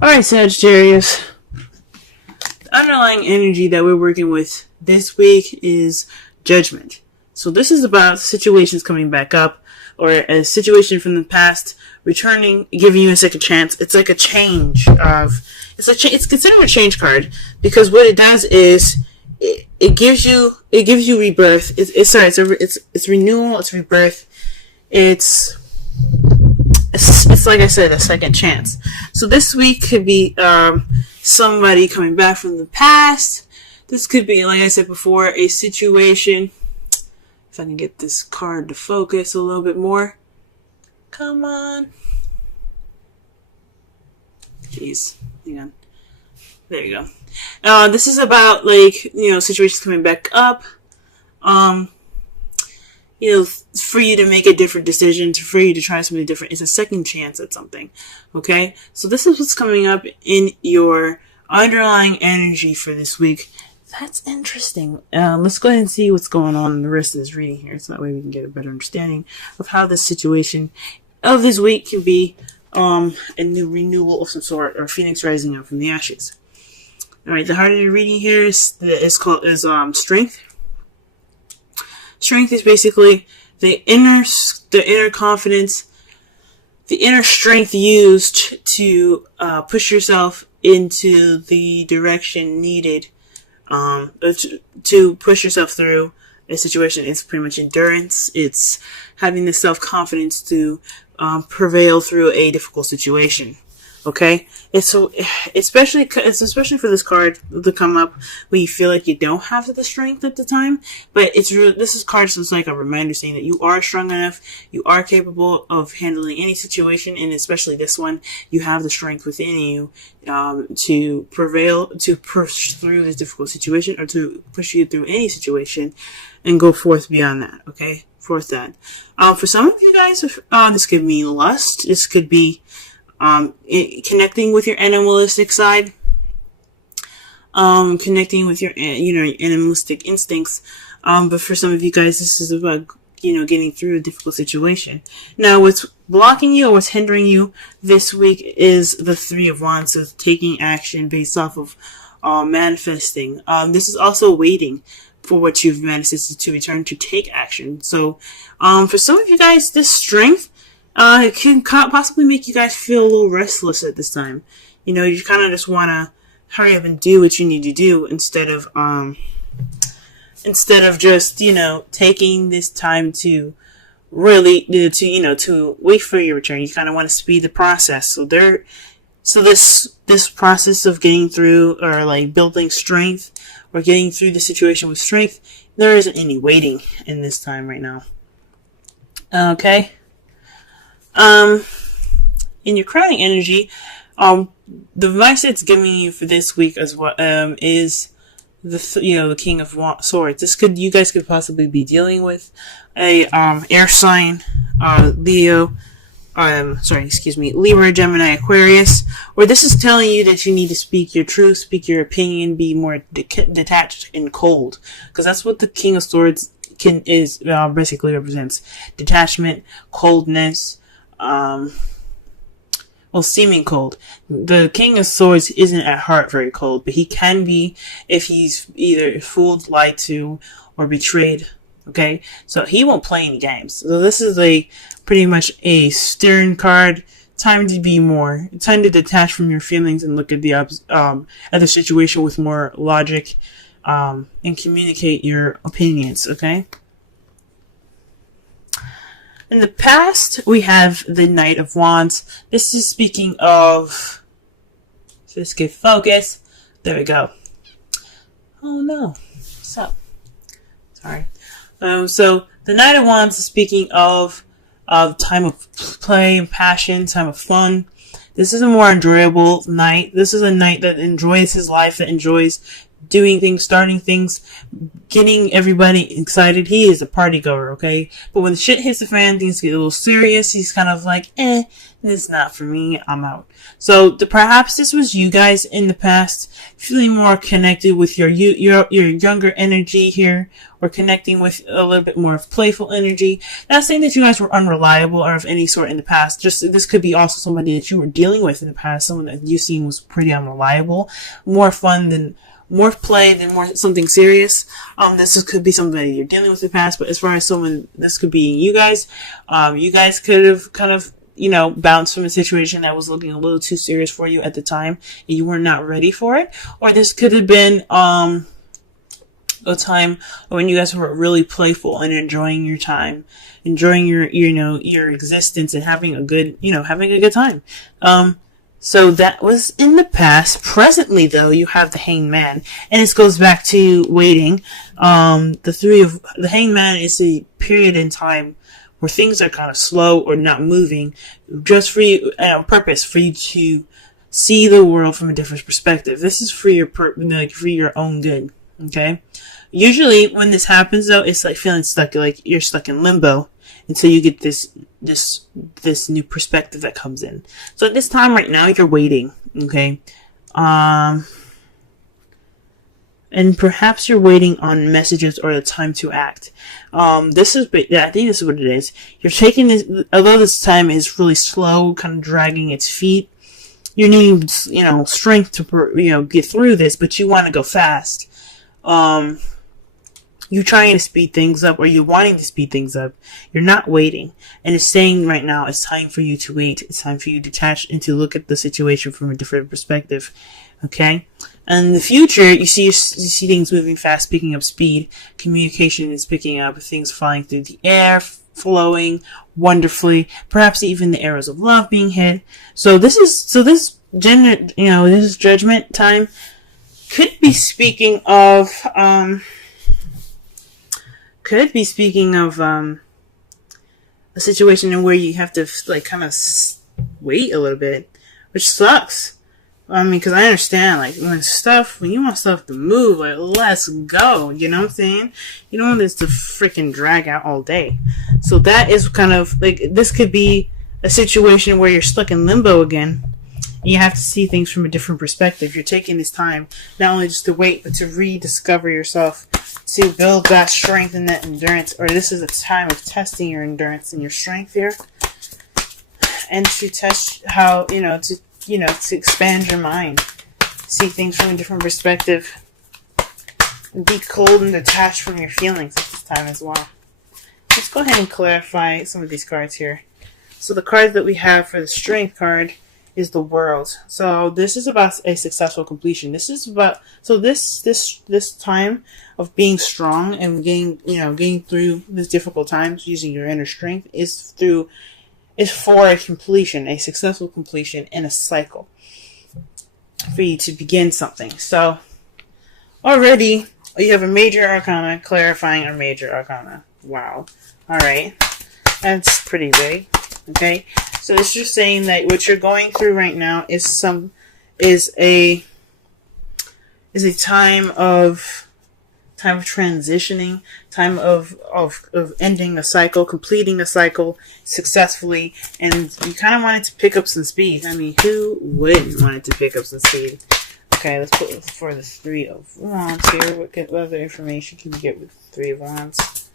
Alright, Sagittarius. The underlying energy that we're working with this week is judgment. So this is about situations coming back up, or a situation from the past returning, giving you a second chance. It's like a change of, it's considered a change card, because what it does is it gives you rebirth. It's renewal. It's rebirth. It's like I said, a second chance. So this week could be somebody coming back from the past. This could be, like I said before, a situation. If I can get this card to focus a little bit more. Come on. Jeez. Hang on. There you go. This is about, situations coming back up. For you to make a different decision, for you to try something different. It's a second chance at something. Okay? So this is what's coming up in your underlying energy for this week. That's interesting. Let's go ahead and see what's going on in the rest of this reading here, so that way we can get a better understanding of how this situation of this week can be a new renewal of some sort, or phoenix rising up from the ashes. Alright, the heart of the reading here is strength. Strength is basically the inner confidence, the inner strength used to push yourself into the direction needed, to push yourself through a situation. It's pretty much endurance. It's having the self-confidence to prevail through a difficult situation. Okay, it's especially for this card to come up when you feel like you don't have the strength at the time. But this is card, so it's like a reminder saying that you are strong enough, you are capable of handling any situation, and especially this one, you have the strength within you to prevail, to push through this difficult situation, or to push you through any situation, and go forth beyond that. Okay, forth that. For some of you guys, this could mean lust. This could be connecting with your animalistic side, connecting with your animalistic instincts. But for some of you guys, this is about, getting through a difficult situation. Now, what's blocking you or what's hindering you this week is the Three of Wands, so taking action based off of manifesting. This is also waiting for what you've manifested to return to take action. So, for some of you guys, this strength it can possibly make you guys feel a little restless at this time. You kind of just want to hurry up and do what you need to do instead of just, taking this time to really, to wait for your return. You kind of want to speed the process. So this process of getting through, or like building strength, or getting through the situation with strength, there isn't any waiting in this time right now. Okay? In your crowning energy, the advice it's giving you for this week as well, is the King of Swords. You guys could possibly be dealing with a, air sign, Libra, Gemini, Aquarius, or this is telling you that you need to speak your truth, speak your opinion, be more detached and cold, because that's what the King of Swords basically represents: detachment, coldness. Seeming cold. The King of Swords isn't at heart very cold, but he can be if he's either fooled, lied to, or betrayed. Okay? So he won't play any games. So this is pretty much a stern card. Time to detach from your feelings and look at the situation with more logic, and communicate your opinions. Okay? In the past, we have the Knight of Wands. This is speaking of... Just get focus. There we go. Oh no. What's up? Sorry. So, the Knight of Wands is speaking of time of play and passion, time of fun. This is a more enjoyable night. This is a night that enjoys his life, that enjoys doing things, starting things, getting everybody excited. He is a party goer, okay? But when shit hits the fan, things get a little serious. He's kind of like, This is not for me. I'm out. So perhaps this was you guys in the past, feeling more connected with your younger energy here, or connecting with a little bit more of playful energy. Not saying that you guys were unreliable or of any sort in the past. Just this could be also somebody that you were dealing with in the past, someone that you seen was pretty unreliable, more play than more something serious. This could be somebody you're dealing with in the past, but as far as someone, this could be you guys. You guys could have kind of, bounced from a situation that was looking a little too serious for you at the time, and you were not ready for it. Or this could have been, a time when you guys were really playful and enjoying your time, enjoying your existence and having a good time. So that was in the past. Presently, though, you have the Hanged Man, and this goes back to waiting. The Hanged Man is a period in time where things are kind of slow or not moving, just for you, on purpose, for you to see the world from a different perspective. This is for for your own good. Okay. Usually, when this happens, though, it's like feeling stuck, like you're stuck in limbo until you get this new perspective that comes in. So at this time right now, you're waiting. Okay. And perhaps you're waiting on messages or the time to act. I think this is what it is. You're taking this, although this time is really slow, kind of dragging its feet. You're needing, strength to, get through this, but you want to go fast. You're trying to speed things up, or you're wanting to speed things up. You're not waiting. And it's saying right now, it's time for you to wait. It's time for you to detach and to look at the situation from a different perspective. Okay? And in the future, you see things moving fast, picking up speed. Communication is picking up, things flying through the air, flowing wonderfully. Perhaps even the arrows of love being hit. So this is judgment time. Could be speaking of a situation in where you have to kind of wait a little bit, which sucks. Because I understand, when you want stuff to move, let's go, you know what I'm saying? You don't want this to freaking drag out all day. So that is kind of, this could be a situation where you're stuck in limbo again. You have to see things from a different perspective. You're taking this time, not only just to wait, but to rediscover yourself, to build that strength and that endurance. Or this is a time of testing your endurance and your strength here. And to test how, to expand your mind. See things from a different perspective. And be cold and detached from your feelings at this time as well. Let's go ahead and clarify some of these cards here. So the cards that we have for the Strength card is the World. So this is about a successful completion. This is about, so this time of being strong and getting through these difficult times using your inner strength is for a completion, a successful completion in a cycle for you to begin something. So already you have a major arcana clarifying a major arcana. Wow. All right. That's pretty big. Okay. So it's just saying that what you're going through right now is a time of transitioning, time of ending a cycle, completing a cycle successfully, and you kind of wanted to pick up some speed. I mean, who wouldn't want to pick up some speed? Okay, let's put this for the Three of Wands here. What other information can you get with the Three of Wands?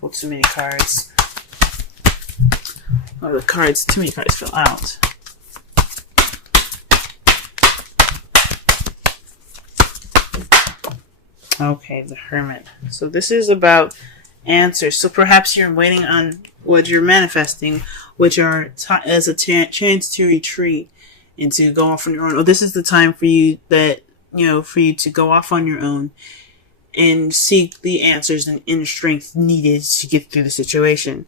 Well, too many cards. Oh, too many cards fell out. Okay, the Hermit. So this is about answers. So perhaps you're waiting on what you're manifesting, which are as a chance to retreat and to go off on your own. Or this is the time for you for you to go off on your own and seek the answers and inner strength needed to get through the situation.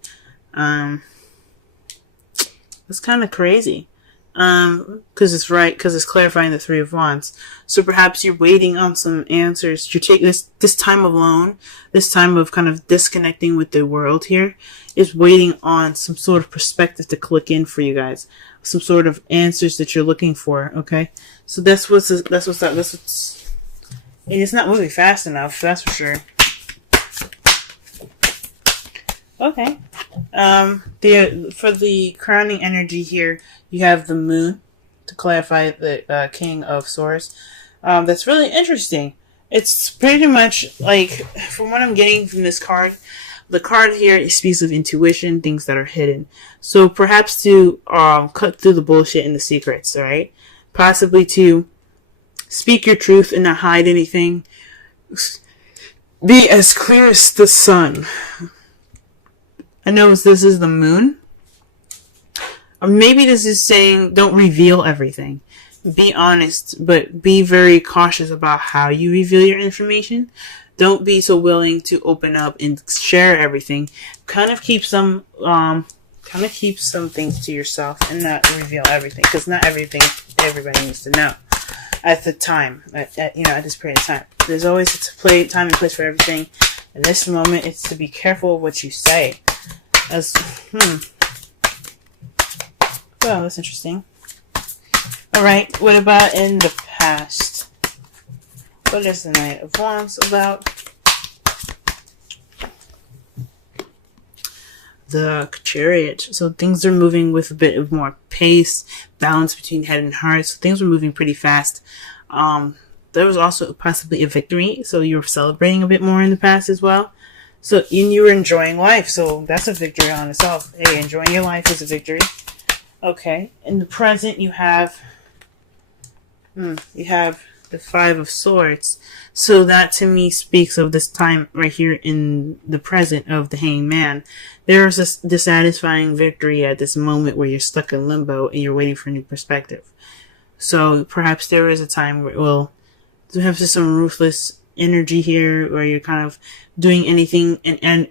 That's kind of crazy. Because it's clarifying the Three of Wands. So perhaps you're waiting on some answers. You're taking this time alone, this time of kind of disconnecting with the world here, is waiting on some sort of perspective to click in for you guys. Some sort of answers that you're looking for, okay? So that's what's and it's not moving fast enough, that's for sure. Okay. For the crowning energy here, you have the moon to clarify the King of Swords. That's really interesting. It's pretty much like, from what I'm getting from this card, the card here speaks of intuition, things that are hidden. So perhaps to cut through the bullshit and the secrets, right? Possibly to speak your truth and not hide anything. Be as clear as the sun. I know this is the moon. Or maybe this is saying don't reveal everything. Be honest, but be very cautious about how you reveal your information. Don't be so willing to open up and share everything. Kind of keep some things to yourself and not reveal everything, because not everything everybody needs to know at the time. At this period of time, there's always time and place for everything. In this moment, it's to be careful of what you say. Well, that's interesting. Alright, what about in the past? What is the Knight of Wands about? The Chariot. So things are moving with a bit of more pace, balance between head and heart. So things were moving pretty fast. There was also possibly a victory, so you were celebrating a bit more in the past as well. So, and you were enjoying life, so that's a victory on itself. Hey, enjoying your life is a victory. Okay, in the present, you have the Five of Swords. So that to me speaks of this time right here in the present of the Hanged Man. There's a dissatisfying victory at this moment where you're stuck in limbo and you're waiting for a new perspective. So perhaps there is a time where, well, you have some ruthless energy here where you're kind of doing anything and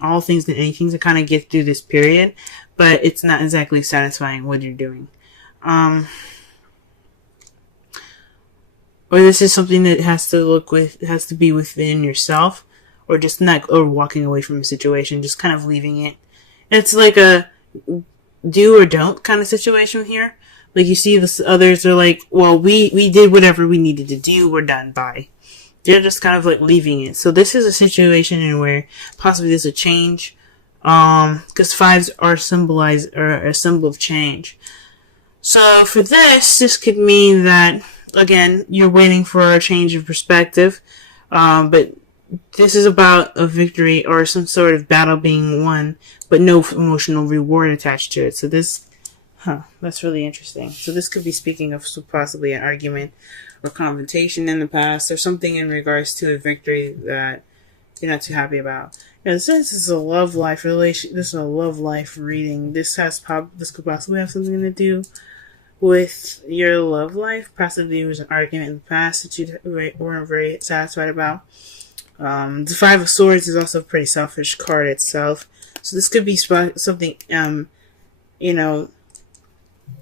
all things and anything to kind of get through this period, but it's not exactly satisfying what you're doing. Or this is something that has to be within yourself, or just or walking away from a situation, just kind of leaving it. It's like a do or don't kind of situation here. Like you see the others are like, well, we did whatever we needed to do, we're done, bye. They're just kind of like leaving it. So this is a situation in where possibly there's a change, because fives are a symbol of change. So for this could mean that, again, you're waiting for a change of perspective, but this is about a victory or some sort of battle being won, but no emotional reward attached to it. So that's really interesting. So this could be speaking of possibly an argument or confrontation in the past, or something in regards to a victory that you're not too happy about. And since this is a love life relation, this is a love life reading. This could possibly have something to do with your love life. Possibly there was an argument in the past that you weren't very satisfied about. The Five of Swords is also a pretty selfish card itself. So this could be something,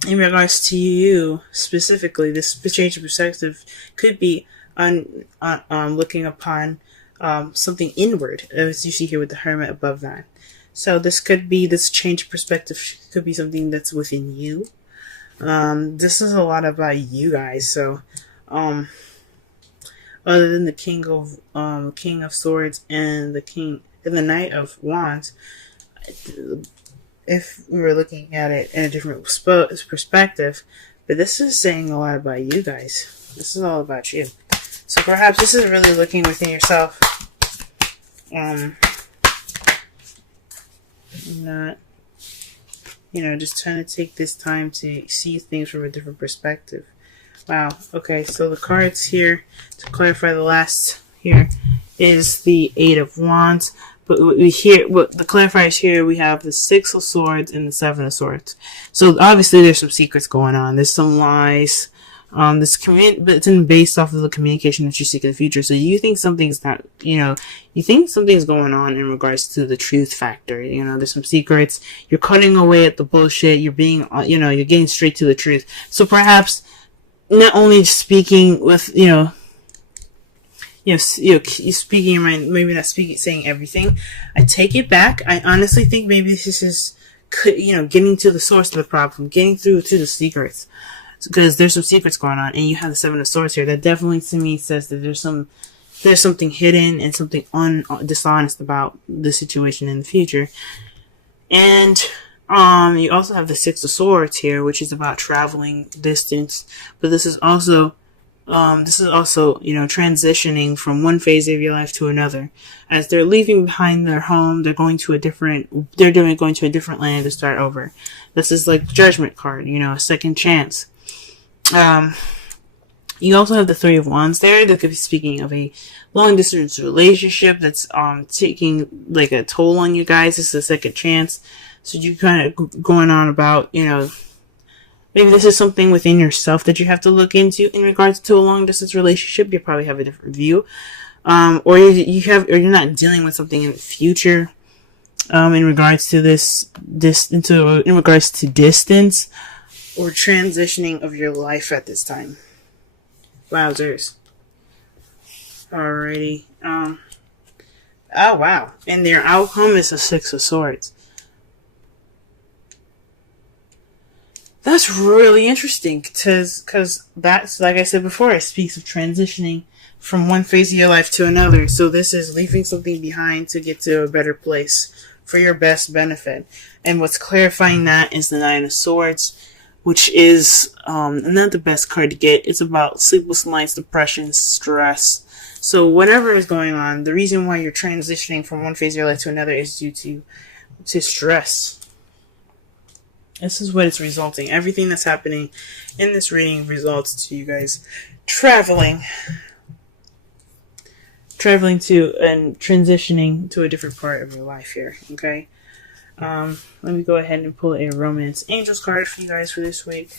in regards to you specifically. This change of perspective could be on looking upon something inward, as you see here with the Hermit above that. So this change of perspective could be something that's within you. This is a lot about you guys. So, other than the King of Swords and the Knight of Wands, if we were looking at it in a different perspective, but this is saying a lot about you guys. This is all about you. So perhaps this is really looking within yourself. Not, just trying to take this time to see things from a different perspective. Wow. Okay, so the cards here, to clarify the last here, is the Eight of Wands. But the clarifiers here, we have the Six of Swords and the Seven of Swords. So obviously there's some secrets going on. There's some lies. But it's based off of the communication that you seek in the future. So you think something's you think something's going on in regards to the truth factor. There's some secrets. You're cutting away at the bullshit. You're being, you're getting straight to the truth. So perhaps not only speaking with, you speaking your mind, maybe not saying everything. I take it back. I honestly think maybe this is, getting to the source of the problem, getting through to the secrets. Because there's some secrets going on, and you have the Seven of Swords here. That definitely, to me, says that there's some there's something hidden and something dishonest about the situation in the future. And you also have the Six of Swords here, which is about traveling distance. But this is also transitioning from one phase of your life to another. As they're leaving behind their home, they're going to a different land to start over. This is like the Judgment card, a second chance. You also have the Three of Wands there. That could be speaking of a long distance relationship that's taking like a toll on you guys. This is a second chance. So you kind of going on about, maybe this is something within yourself that you have to look into in regards to a long distance relationship. You probably have a different view. Or you're not dealing with something in the future, in regards to in regards to distance or transitioning of your life at this time. Wowzers. Alrighty. Oh wow. And their outcome is a Six of Swords. That's really interesting because that's, like I said before, it speaks of transitioning from one phase of your life to another. So this is leaving something behind to get to a better place for your best benefit. And what's clarifying that is the Nine of Swords, which is not the best card to get. It's about sleepless nights, depression, stress. So whatever is going on, the reason why you're transitioning from one phase of your life to another is due to stress. This is what it's resulting. Everything that's happening in this reading results to you guys traveling to and transitioning to a different part of your life here. Okay. Let me go ahead and pull a Romance Angels card for you guys for this week.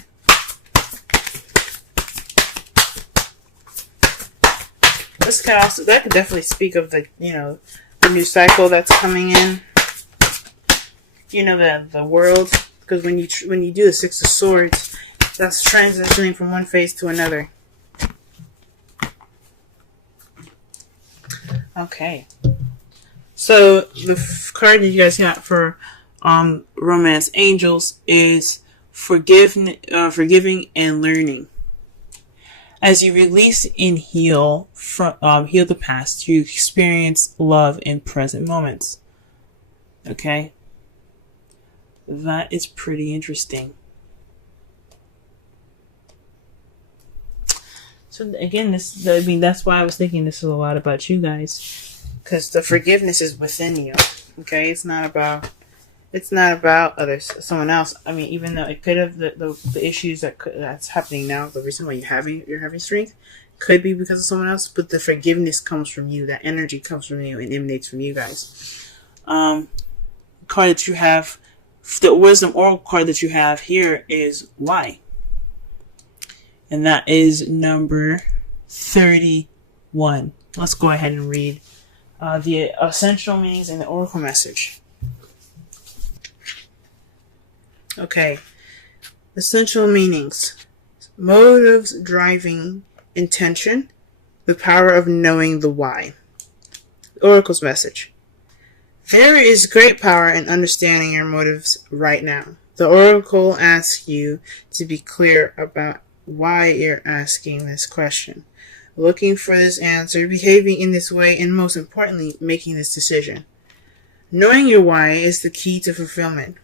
That could definitely speak of the new cycle that's coming in. The world, because when you do the Six of Swords, that's transitioning from one phase to another. Okay. So the card that you guys got for Romance Angels is forgiving and learning. As you release and heal the past, you experience love in present moments. Okay? That is pretty interesting. So again, that's why I was thinking this is a lot about you guys, because the forgiveness is within you. Okay, it's not about someone else. I mean, even though it could have the issues that's happening now, the reason why you're having strength could be because of someone else, but the forgiveness comes from you. That energy comes from you and emanates from you guys. Card that you have, the Wisdom Oracle card that you have here is why. And that is number 31. Let's go ahead and read the essential meanings and the oracle message. Okay. Essential meanings. Motives driving intention. The power of knowing the why. Oracle's message. There is great power in understanding your motives right now. The oracle asks you to be clear about why you're asking this question, looking for this answer, behaving in this way, and most importantly, making this decision. Knowing your why is the key to fulfillment.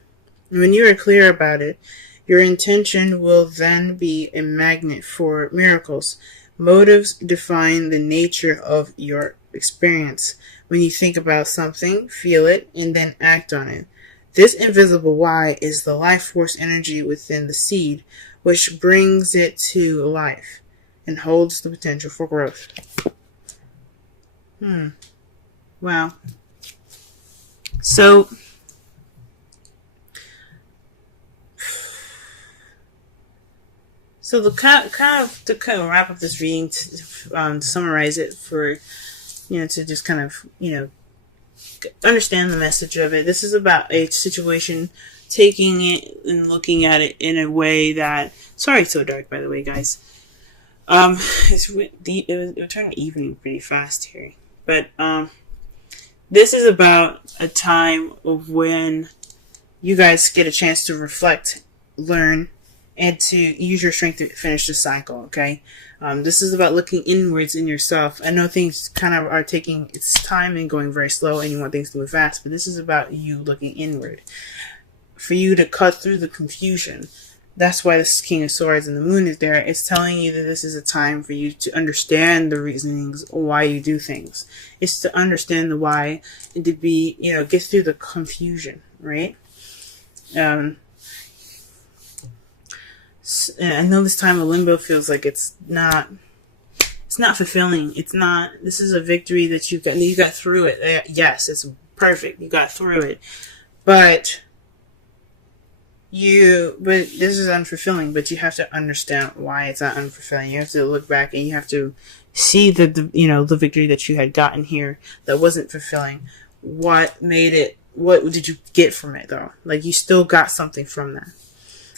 When you are clear about it, your intention will then be a magnet for miracles. Motives define the nature of your experience. When you think about something, feel it, and then act on it. This invisible why is the life force energy within the seed, which brings it to life and holds the potential for growth. Wow. So to kind of wrap up this reading, to summarize it for, to just kind of, understand the message of it. This is about a situation, taking it and looking at it in a way that, sorry it's so dark by the way guys, it turned evening pretty fast here, but this is about a time of when you guys get a chance to reflect, learn, and to use your strength to finish the cycle, okay? This is about looking inwards in yourself. I know things kind of are taking its time and going very slow and you want things to move fast, but this is about you looking inward. For you to cut through the confusion. That's why this King of Swords and the Moon is there. It's telling you that this is a time for you to understand the reasonings why you do things. It's to understand the why and to be, get through the confusion, right? I know this time of limbo feels like it's not fulfilling. It's not, this is a victory that you got through it. Yes, it's perfect. You got through it. But this is unfulfilling, but you have to understand why it's not unfulfilling. You have to look back and you have to see the victory that you had gotten here that wasn't fulfilling. What made it, what did you get from it though? Like, you still got something from that.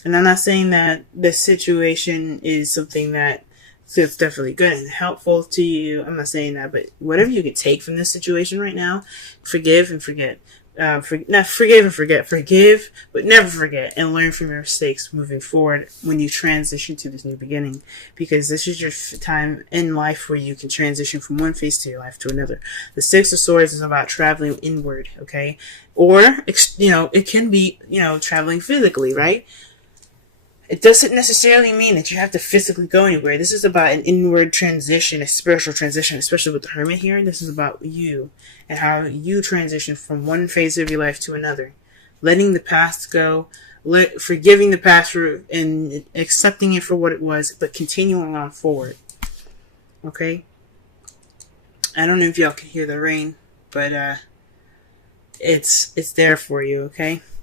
And I'm not saying that the situation is something that feels definitely good and helpful to you. I'm not saying that, but whatever you can take from this situation right now, forgive and forget. Forgive and forget. Forgive, but never forget, and learn from your mistakes moving forward when you transition to this new beginning. Because this is your time in life where you can transition from one phase to your life to another. The Six of Swords is about traveling inward, okay? Or, it can be, traveling physically, right? It doesn't necessarily mean that you have to physically go anywhere. This is about an inward transition, a spiritual transition, especially with the Hermit here. This is about you and how you transition from one phase of your life to another. Letting the past go, forgiving the past and accepting it for what it was, but continuing on forward. Okay? I don't know if y'all can hear the rain, but it's there for you, okay?